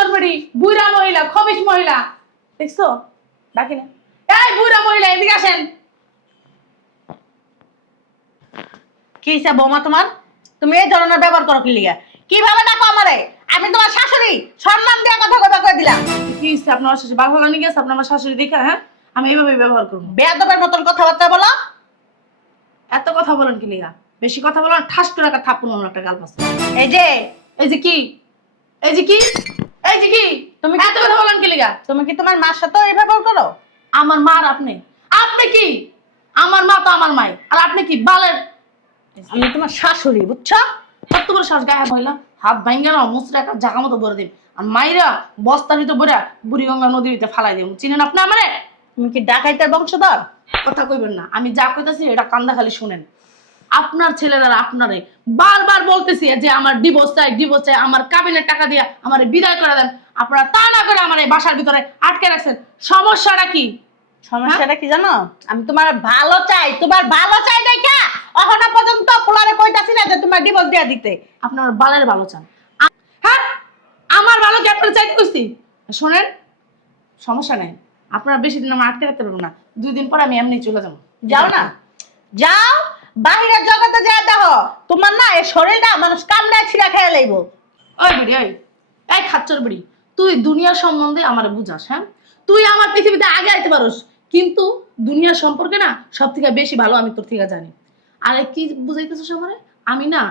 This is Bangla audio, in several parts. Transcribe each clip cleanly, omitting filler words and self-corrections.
খাচ্চর বেড়ি বুইরা মহিলা খবিশ মহিলা দেখছো ডাকি না এই বুইরা মহিলা এদিকে আসেন কি হিসাব বৌমা তোমার? তুমি এই ধরনের ব্যবহার করো কি লিগা? কিভাবে ডাকো আমারে? আমি তোমার শাশুড়ি, সম্মান দিয়ে কথা কই দিলাম। কি হইছে আপনার শাশুড়ি বাবা গানি গেছে আপনার আমার শাশুড়ি দেখা হ্যাঁ আমি এইভাবে ব্যবহার করব বেয়াদবের মতন কথাবার্তা বলো। এত কথা বলেন কি লিগা বেশি কথা বলেন ঠাস করে একটা থাপ্পড় মারুন একটা গাল পাশে এই যে এই যে কি এই যে কি এই যে কি তুমি এত কথা বলেন কি লিগা তুমি কি তোমার মার সাথে এই ব্যবহার করো? আমার মার আপনি আপনি কি আমার মা তো আমার মাই আর আপনি কি বালের আমি তোমার শাশুড়ি, বুঝছো? কত বড় শ্বাস গায়ে বইলা হাত ভাঙ্গা না মুসরা একটা জায়গা মতো ভরে দিন আর মাইরা বস্তার ভিতর ভরে বুড়িগঙ্গা নদীর ভিতরে ফালাই দেব চিনেন আপনি আমারে তুমি কি ডাকাইতের বংশধর? কথা কইবেন না আমি যা কইতাছি এটা কান্দা খালি শুনেন আপনার ছেলেরা আপনারে বারবার বলতেছি যে আমার ডিভোর্স চাই আমার কাবিনের টাকা দিয়ে আমারে বিদায় করে দেন আপনারা তা না করে আমার এই বাসার ভিতরে আটকে রাখছেন সমস্যাটা কি সমস্যাটা কি জানো? আমি তোমার ভালো চাই, তোমার ভালো চাই দেখা এখনো পর্যন্ত পোলারে কইতাছি না যে তোমার ডিভোর্স দিয়া দিতে। আপনার বালের ভালো চান হ্যাঁ আমার ভালো কি আপনারা চাইতে কইছি শোনেন সমস্যা নাই আপনারা বেশি দিন আমার আটকে রাখতে পারবো না 2 দিন পর আমি এমনি চলে যাবো যাও না, যাও বাহিরের জগতে যা দেখো। তোমার না এই শরীরটা মানুষ কামড়ায় ছিঁড়া খেয়ে লইব। ওই বুড়ি এই খাচ্চর বুড়ি তুই দুনিয়া সম্বন্ধে আমার বুঝাস হ্যাঁ তুই আমার পৃথিবীতে আগে আইতে পারোস কিন্তু দুনিয়া সম্পর্কে না সব থেকে বেশি ভালো আমি তোর থেকে জানি আরে কি বুঝাইতেছিস আমারে আমি না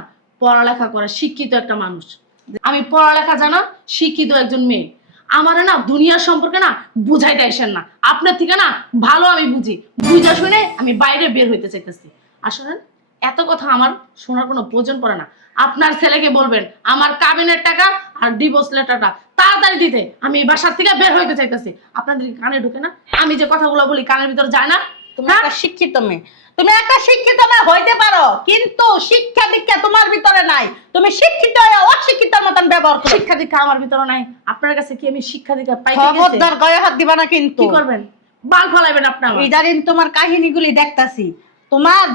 পড়ালেখা করে শিক্ষিত একটা মানুষ আমি পড়ালেখা জানা শিক্ষিত একজন মেয়ে আমারে না দুনিয়া সম্পর্কে না বুঝাইতে আসেন না আপনার থেকে না ভালো আমি বুঝি বুঝা শুনে আমি বাইরে বের হইতে চাইতেছি আসলে এত কথা আমার শোনার কোনো প্রয়োজন পড়ে না আপনার ছেলেকে বলবেন আমার কাবিনের টাকা আর ডিভোর্স লেটারটা তাড়াতাড়ি দিতে আমি এই বাসার থেকে বের হইতে চাইতেছি আপনাদের কানে ঢুকে না আমি যে কথাগুলো বলি কানের ভিতরে যায় না তুমি একটা শিক্ষিত মেয়ে, তুমি একটা শিক্ষিত মেয়ে হইতে পারো কিন্তু শিক্ষা দীক্ষা তোমার ভিতরে নাই। তুমি শিক্ষিত হয়ে অশিক্ষিতের মতন ব্যবহার করো। শিক্ষা দীক্ষা আমার ভিতরে নাই আপনার কাছে কি আমি শিক্ষা দীক্ষা পাইতে গেছি খবরদার গায়ে হাত দিবা না কিন্তু। কি করবেন বাল ফলাইবেন আপনি আমার ইদারিন তোমার কাহিনীগুলি দেখতাছি তোমার।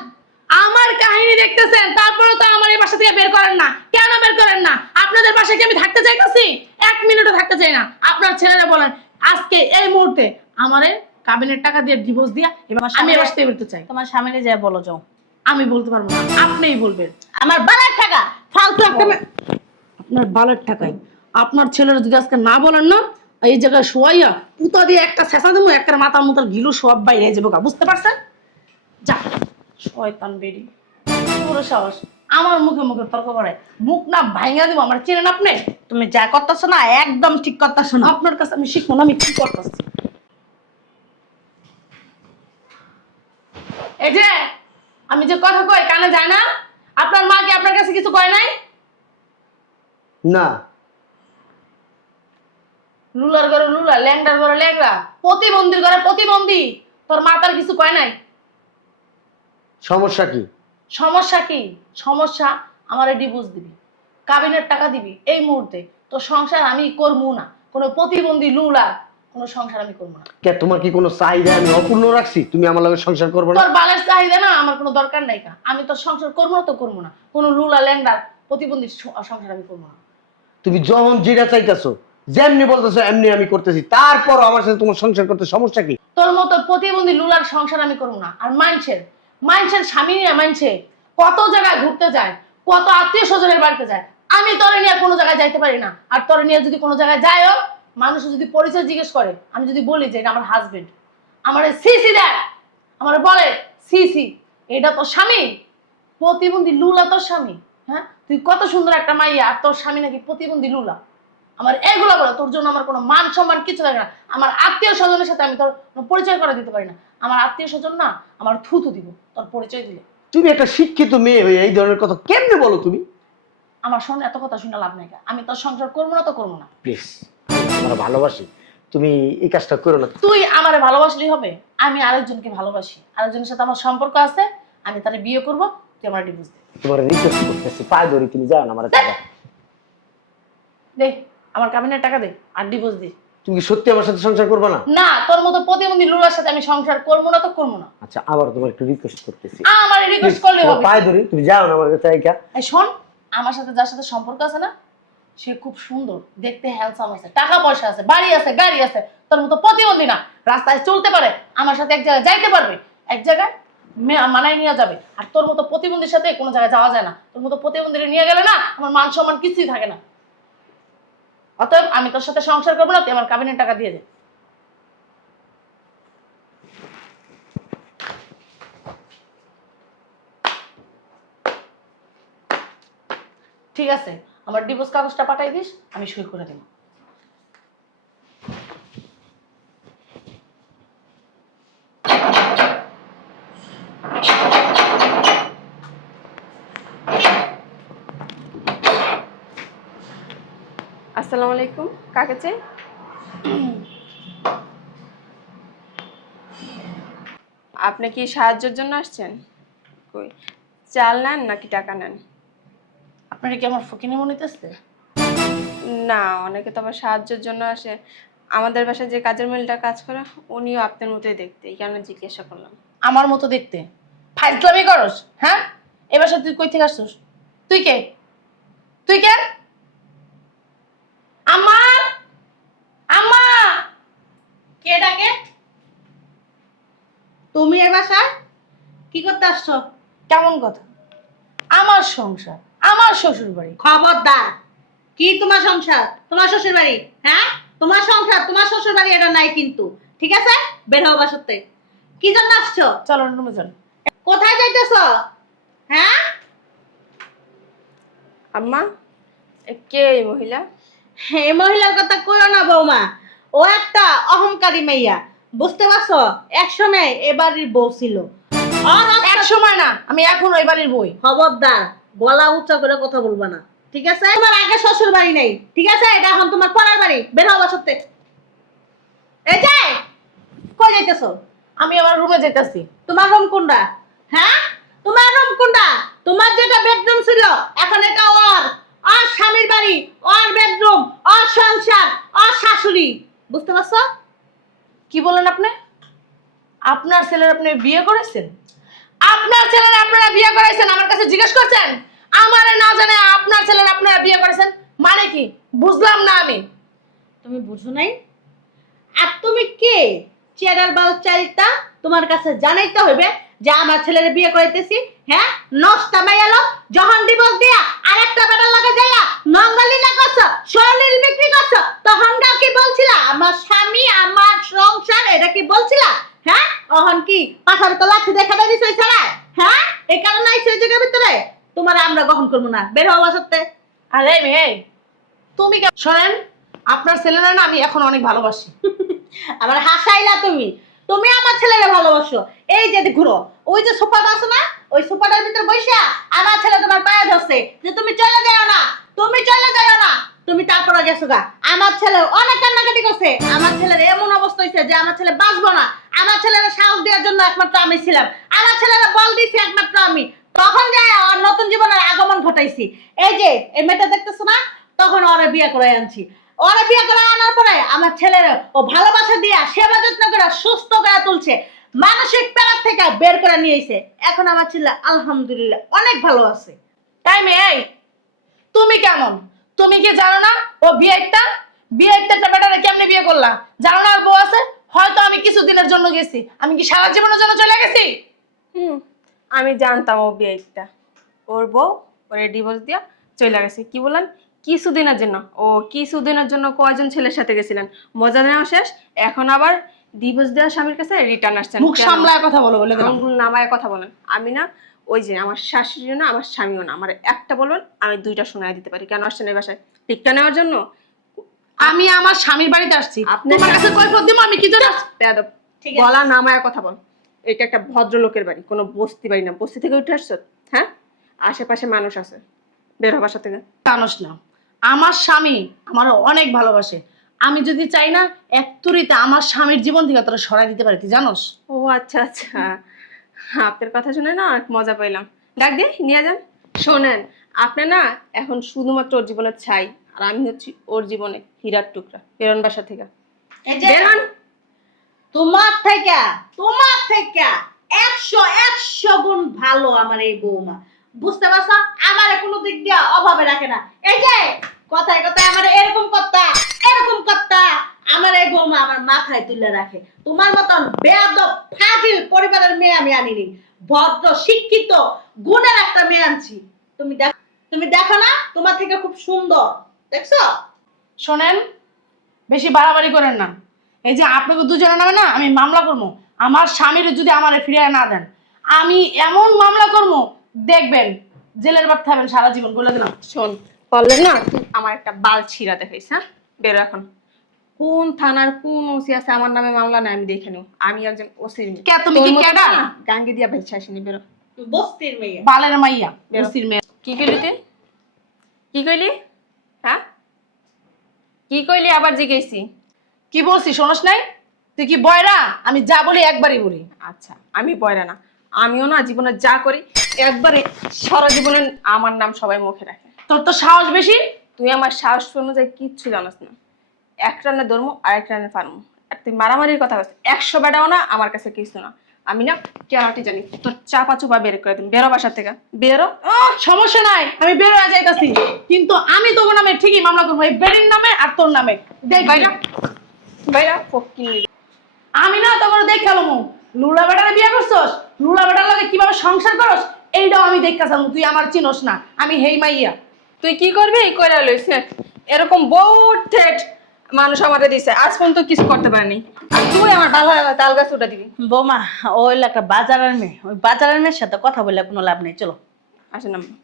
আমার কাহিনী দেখতেছেন তারপরে তো আমার এই বাসা থেকে বের করেন না কেন বের করেন না আপনাদের বাসায় কি আমি থাকতে চাইতেছি 1 মিনিটও থাকতে চাই না আপনার ছেলেরা বলেন আজকে এই মুহূর্তে আমারে কাবিনের টাকা দিয়ে ডিভোর্স দিয়া এবার আমি এই বাসা থেকে বেরোতে চাই তোমার স্বামীরে যা বলো যাও। আমি বলতে পারবো না আপনিই বলবেন আমার বালার টাকা ফালতু একটা আপনার বালের টাকাই আপনার ছেলেরা যদি আজকে না বলেন না এই জায়গায় শোয়াইয়া পুতা দিয়ে একটা ছেঁচা দেবো একটা মাথা মুতার গিলু সব বাইরে যাবো বুঝতে পারছেন যা শয়তান বেরি পুরো সাহস আমার মুখে মুখে তর্ক করে মুখ না ভাঙা দিব আমার চেনেন আপনি তুমি যা করতেছো না একদম ঠিক করতেছো না। আপনার কাছে আমি শিখবো না আমি কি করতেছি এই যে আমি যে কথা কই কানে যায় না আপনার মা কি আপনার কাছে কিছু কয় নাই না লুলার ঘরে লুলা ল্যাংড়ার ঘরে ল্যাংড়া প্রতিবন্ধীর ঘরে প্রতিবন্ধী তোর মা তার কিছু কয় নাই সমস্যা কি? সমস্যা কি সমস্যা আমারে ডিভোর্স দিবি কাবিনের টাকা দিবি এই মুহূর্তে তো সংসার আমি করবো না কোনো প্রতিবন্ধী লুলা কোনো সংসার আমি করবো না কে তোমার কি কোনো চাহিদা আমি অপূর্ণ রাখছি তুমি আমার লগে সংসার করবে না? তোর বালের চাহিদা না আমার কোনো দরকার নাই কা আমি তো সংসার করবো না তো করবো না কোনো লুলা ল্যাংড়ার প্রতিবন্ধী সংসার আমি করবো না তুমি যখন যেটা চাইতেছো যেমনি বলতেছো এমনি আমি করতেছি তারপর আমার সাথে তোমার সংসার করতে সমস্যা কি? তোর মতো প্রতিবন্ধী লুলার সংসার আমি করবো না আর মানুষের স্বামী নিয়ে মানছে কত জায়গায় ঘুরতে যায় কত আত্মীয় স্বজনের বাড়িতে যায় আমি তোরে নিয়ে কোনো জায়গায় যাইতে পারি না আর তোরে নিয়ে যদি কোনো জায়গায় যায়ও মানুষ যদি পরিচয় জিজ্ঞেস করে আমি যদি বলি যে এটা আমার হাজবেন্ড আমার সিসি দেয় আমার বলে সিসি এটা তোর স্বামী প্রতিবন্ধী লুলা তোর স্বামী হ্যাঁ তুই কত সুন্দর একটা মাইয়া আর তোর স্বামী নাকি প্রতিবন্ধী লুলা আমার এগুলো বলো তোর জন্য আমার কোনো মান সম্মান কিছু লাগে না আমার আত্মীয় স্বজনের সাথে আমি তোর পরিচয় করে দিতে পারি না আমার আত্মীয় স্বজন না আমার থুতু দিব তোর পরিচয় দিলে তুমি একটা শিক্ষিত মেয়ে হয়ে এই ধরনের কথা কেমনে বলো তুমি? আমার শোন এত কথা শুনে লাভ নাই আমি তোর সংসার করবো না তো করবো না প্লিজ আমরা ভালোবাসি তুমি এই কাজটা করো না। তুই আমারে ভালোবাসলেই হবে আমি আরেকজনকে ভালোবাসি আরেকজনের সাথে আমার সম্পর্ক আছে আমি তারে বিয়ে করবো তুই আমার ডিভোর্স দে তোমার রিকোয়েস্ট করতেছি পায়ে ধরি তুমি যাও না আমার টাকা দে আমার কাবিনের টাকা দে আর ডিভোর্স দে তুমি কি সত্যি আমার সাথে সংসার করবে না? না তোর মতো প্রতিবন্ধী লুলার সাথে আমি সংসার করবো না তো করবো না আচ্ছা আবার তোমার একটু রিকোয়েস্ট করতেছি আমার রিকোয়েস্ট করলে হবে পায়ে ধরি তুমি যাও না আমার কাছে একা। এই শোন আমার সাথে যার সাথে সম্পর্ক আছে না সে খুব সুন্দর, দেখতে হ্যান্ডসাম আছে, টাকা পয়সা আছে, বাড়ি আছে, গাড়ি আছে, তোর মতো প্রতিবন্ধী না, রাস্তায় চলতে পারে, আমার সাথে এক জায়গায় যাইতে পারবে, এক জায়গায় মানায় নিয়ে যাবে। আর তোর মতো প্রতিবন্ধীর সাথে কোনো জায়গায় যাওয়া যায় না। তোর মতো প্রতিবন্ধী নিয়ে গেলে না আমার মান সম্মান কিছুই থাকে না। অতএব আমি তোর সাথে সংসার করবো না, তুই আমার কাবিনের টাকা দিয়ে দে। ঠিক আছে, আমার ডিভোর্স কাগজটা পাঠাই দিস, আমি সই করে দেব। আসসালামু আলাইকুম, কাকে চাই? আপনি কি সাহায্যের জন্য আসছেন? কই, চাল নেন নাকি টাকা নেন? আপনারা কি আমার ফকিনি মনে হইতেছে? না, অনেকে তো আবার সাহায্যের জন্য আসে। আমাদের বাসায় যে কাজের মিলটা কাজ করে উনিও আপনার মতোই দেখতে, এই কারণে জিজ্ঞাসা করলাম। আমার মতো দেখতে ফাইজলামি করস? হ্যাঁ, এবার তুই কই থেকে আসছিস? তুই কে? তুই কে? আম্মা, আম্মা। কে ডাকে? তুমি এ বাসায় কি করতে আসছো? কেমন কথা? আমার সংসার, আমার শ্বশুর বাড়ি। খবরদার! কি তোমার সংসার, তোমার শ্বশুর বাড়ি? হ্যাঁ, তোমার সংসার, তোমার শ্বশুর বাড়ি এটা নাই কিন্তু, ঠিক আছে? বের হও বাসাতে। কি জন্য আসছো? চলো রুমে চল। কোথায় যাইতেছো? হ্যাঁ, আম্মা, কে এই মহিলা? এই মহিলার কথা কইও না বৌমা, ও একটা অহংকারী মেইয়া, বুঝতে পারছো? একসময় এ বাড়ির বউ ছিল। এক সময় না, আমি এখন ওই বাড়ির বই। খবরদার, গলা উঁচা করে কথা বলবা না, ঠিক আছে? তোমার আগে শ্বশুর বাড়ি নেই, ঠিক আছে? এটা এখন তোমার পরের বাড়ি। বের হও বাসাতে। এই যে, কই যাইতেছো? আমি আমার রুমে যেতেছি। তোমার রুম কোনটা? হ্যাঁ, তোমার রুম কোনটা? তোমার যেটা বেডরুম ছিল এখন এটা ওর স্বামীর বাড়ি, ওর বেডরুম, ওর সংসার, ওর শাশুড়ি, বুঝতে পারছো? কি বলেন আপনি? আপনার ছেলের আপনি বিয়ে করেছেন? আপনার ছেলের আপনারা বিয়ে করেছেন? আমার কাছে জিজ্ঞেস করছেন? আমারে না জানে আপনার ছেলের আপনারা বিয়ে করেছেন মানে কি? বুঝলাম না আমি। তুমি বুঝো নাই? আর তুমি কে? চেরার বাল চাইতা তোমার কাছে জানাইতে হবে যে আমার ছেলের বিয়ে করাইতেছি। হ্যাঁ, নষ্টা মাইয়ালো যখন ডিভোর্স দিয়া আরেকটা বেটার লাগে যাইয়া নঙ্গলীলা করছো, শরীর বিক্রি করছো, তখন কি বলছিলা? আমার স্বামী, আমার সংসার, এটা কি বলছিলা? হ্যাঁ, তখন কি পাশার তো লাঠি দেখা দিছ ওই ছাড়া? হ্যাঁ, এই কারণে আইছো এই জায়গার ভিতরে। তোমার আমরা গ্রহণ করবো না, বের হওয়া সত্ত্বে। আরে মেয়ে, তুমি শোনেন, আপনার ছেলেরা না আমি এখন অনেক ভালোবাসি। আবার হাসাইলা তুমি। তুমি আমার ছেলেরে ভালোবাসো। এই যে ঘুরো, ওই যে সোফাটা আছে না, ওই সোফাটার ভিতর বইসা আমার ছেলে তোমার পায়ে ধরছে যে তুমি চলে যাও না, তুমি চলে যাও না। তুমি তারপরে গেছো গা। আমার ছেলে অনেক কান্নাকাটি করছে। আমার ছেলের এমন অবস্থা হয়েছে যে আমার ছেলে বাঁচবো না। আমার ছেলের সাহস দেওয়ার জন্য একমাত্র আমি ছিলাম। আমার ছেলের বল দিয়েছি একমাত্র আমি। তখন যায় ওর নতুন জীবনের আগমন ঘটাইছি। এই যে এই মেয়েটা দেখতেছো না, তখন ওরে বিয়ে করে আনছি। ওরে বিয়ে করে আনার পরে আমার ছেলের ও ভালোবাসা দিয়া সেবা যত্ন করে সুস্থ করে তুলছে, মানসিক প্যারার থেকে বের করে নিয়েছে। এখন আমার ছেলে আলহামদুলিল্লাহ অনেক ভালো আছে। তাই মেয়ে, তুমি কেমন? তুমি কি জানো না ও বিয়ে একটা বেটারে কেমনে বিয়ে করলা? জানো না আর বউ আছে? হয়তো আমি কিছুদিনের জন্য গেছি, আমি কি সারা জীবনের জন্য চলে গেছি? আমি জানতাম ও বিয়েটা, ওর বউ ওরে ডিভোর্স দিয়া চলে গেছে। কি বললেন? কিছুদিনের জন্য? ও কিছুদিনের জন্য কয়জন ছেলের সাথে গেছিলেন? মজা নেওয়া শেষ, এখন আবার ডিভোর্স দেওয়া স্বামীর কাছে রিটার্ন আসছেন? মুখ সামলায় কথা বলো, বলে দিলাম। আঙ্গুল নামায় কথা বলেন। আমি না ওই যে আমার শাশুড়িও না আমার স্বামীও না, আমার একটা বলবেন আমি দুইটা শোনায় দিতে পারি। কেন আসছেন এই বাসায়? ভিক্ষা নেওয়ার জন্য? আমি আমার স্বামীর বাড়িতে আসছি, আপনার তোমার কাছে কৈফত দিব আমি কি জন্য? বেয়াদব, ঠিক আছে। গলা নামায় কথা বল। এটা একটা ভদ্রলোকের বাড়ি, কোনো বস্তি বাড়ি না। বস্তি থেকে উঠে আসছো? হ্যাঁ, আশেপাশে মানুষ আছে, বের হবার সাথে। জানোস না, আমার স্বামী আমার অনেক ভালোবাসে। আমি যদি চাই না এক তুরিতে আমার স্বামীর জীবন থেকে তোরা সরাই দিতে পারি, তুই জানোস? ও আচ্ছা আচ্ছা, আপনার কথা শুনে না অনেক মজা পাইলাম। ডাক দিয়ে নিয়ে যান। শোনেন, আপনি না এখন শুধুমাত্র ওর জীবনের ছাই, আর আমি হচ্ছি ওর জীবনে হীরার টুকরা। বেরোন বাসা থেকে, এই যে বেরোন। তোমার থেকে 100 গুণ ভালো আমার এই বৌমা, বুঝতে পারছো? আমার কোনো দিক দিয়ে অভাবে রাখে না। এই যে কথায় কথায় আমার এরকম করতা আমার এই বৌমা আমার মাথায় তুলে রাখে। তোমার মতন বেয়াদব ফাজিল পরিবারের মেয়ে আমি আনিনি, ভদ্র শিক্ষিত গুণের একটা মেয়ে আনছি। তুমি দেখো না তোমার থেকে খুব সুন্দর, দেখছো? শোনেন, বেশি বাড়াবাড়ি করেন না। এই যে আপনাকে দুজনের নামে না আমি মামলা করবো। আমার স্বামীর যদি আমারে ফিরিয়ে না দেন, আমি এমন মামলা করবো দেখবেন জেলের ভাত খাবেন সারা জীবন, বলে দিলাম। শোন, বললেন না তুই আমার একটা বাল ছিঁড়া দেখাইস। হ্যাঁ, বেরো এখন। কোন থানার কোন ওসি আছে আমার নামে মামলা নাই আমি দেখে নেব। আমি একজন ওসির মেয়ে। কে তুমি? কি কেডা? গাঙ্গে দিয়া ভাইসা আসিনি, বেরো। বস্তির মেয়ে। বালের মাইয়া, বস্তির মেয়ে। কি কইলি তুই? কি কইলি? হ্যাঁ, কি কইলি আবার জিজ্ঞেসি? কি বলছি শোনস নাই? তুই কি বয়রা? আমি যা বলি একবারই বলি। আচ্ছা, আমি বয়রা না, আমিও না জীবনে যা করি একবারে সারা জীবনে আমার নাম সবাই মুখে রাখে। তোর তো সাহস বেশি। তুই আমার সাহস অনুযায়ী কিচ্ছু জানাস না। এক রানে ধরমু আর এক রানে ফার্মু। আর তুই মারামারির কথা বলছিস, 100 বেটাও না আমার কাছে কিছু না। আমি না কেরাটি জানি, তোর চাপা চুপা বের করে দিন। বেরো বাসা থেকে, বেরো। সমস্যা নাই, আমি বের হয়ে যাইতাছি, কিন্তু আমি তোর নামে ঠিকই মামলা করবো, এই বেডির নামে আর তোর নামে। দেখবি বাইরা বাইরা ফকির। আমি না তোর দেখালাম লুলা বেটারে বিয়ে করছস, লুলা বেটার লগে কিভাবে সংসার করস এইটাও আমি দেখাছাম। তুই আমার চিনস না, আমি হেই মাইয়া। তুই কি করবি এই কইরা লইছে? এরকম বহুত ঠেট মানুষ আমাদের দিছে, আজ পর্যন্ত কিছু করতে পারেনি। আর তুই আমার ভালো তাল গাছ উঠে দিবি। বৌমা, ও হইলো একটা বাজারের মেয়ে, ওই বাজারের মেয়ের সাথে কথা বললে কোনো লাভ নেই, চলো। আসেন আম্মা।